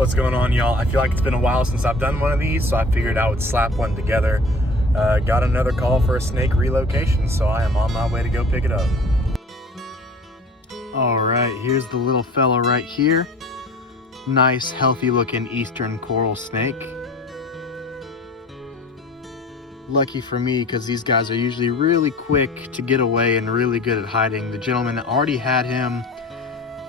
What's going on, y'all? I feel like it's been a while since I've done one of these, so I figured I would slap one together. Got another call for a snake relocation, so I am on my way to go pick it up. All right, here's the little fella right here. Nice, healthy looking eastern coral snake. Lucky for me, because these guys are usually really quick to get away and really good at hiding. The gentleman already had him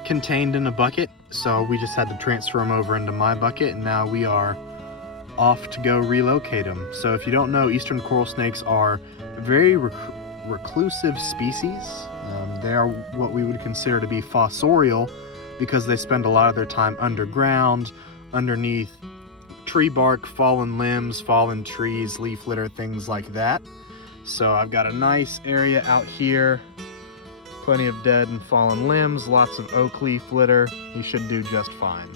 contained in a bucket, so we just had to transfer him over into my bucket, and now we are off to go relocate him. So if you don't know, eastern coral snakes are a very reclusive species. They are what we would consider to be fossorial because they spend a lot of their time underground, underneath tree bark, fallen limbs, fallen trees, leaf litter, things like that. So I've got a nice area out here, plenty of dead and fallen limbs, lots of oak leaf litter. You should do just fine.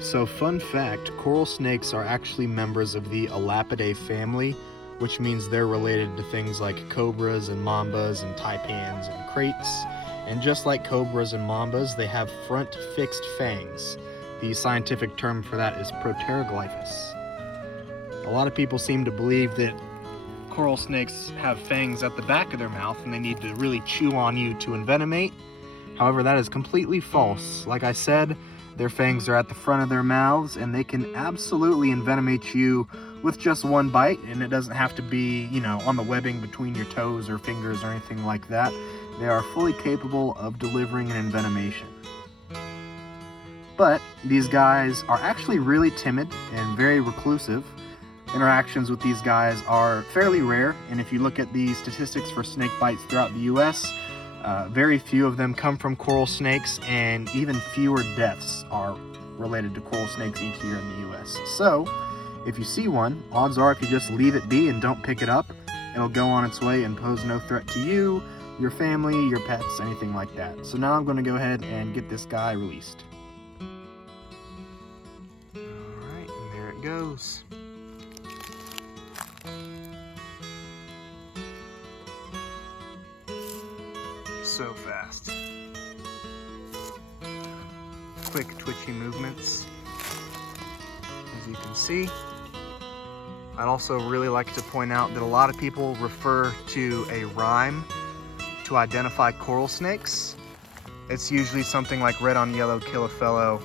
So fun fact, coral snakes are actually members of the Elapidae family, which means they're related to things like cobras and mambas and taipans and kraits. And just like cobras and mambas, they have front fixed fangs. The scientific term for that is proteroglyphus. A lot of people seem to believe that coral snakes have fangs at the back of their mouth and they need to really chew on you to envenomate. However, that is completely false. Like I said, their fangs are at the front of their mouths and they can absolutely envenomate you with just one bite, and it doesn't have to be, on the webbing between your toes or fingers or anything like that. They are fully capable of delivering an envenomation. But these guys are actually really timid and very reclusive. Interactions with these guys are fairly rare, and if you look at the statistics for snake bites throughout the US, very few of them come from coral snakes, and even fewer deaths are related to coral snakes each year in the US. So, if you see one, odds are if you just leave it be and don't pick it up, it'll go on its way and pose no threat to you, your family, your pets, anything like that. So now I'm going to go ahead and get this guy released. Alright, and there it goes. So fast. Quick twitchy movements, as you can see. I'd also really like to point out that a lot of people refer to a rhyme to identify coral snakes. It's usually something like red on yellow, kill a fellow,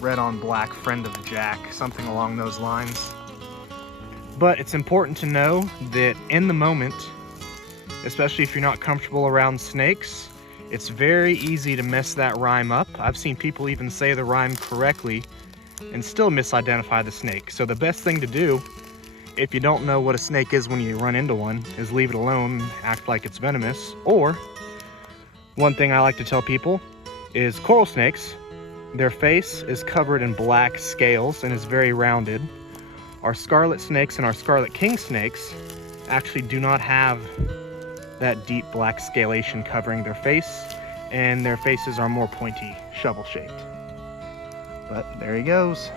red on black, friend of Jack, something along those lines. But it's important to know that in the moment, especially if you're not comfortable around snakes, it's very easy to mess that rhyme up. I've seen people even say the rhyme correctly and still misidentify the snake. So the best thing to do, if you don't know what a snake is when you run into one, is leave it alone and act like it's venomous. Or, one thing I like to tell people is coral snakes, their face is covered in black scales and is very rounded. Our scarlet snakes and our scarlet king snakes actually do not have that deep black scalation covering their face, and their faces are more pointy, shovel-shaped. But there he goes.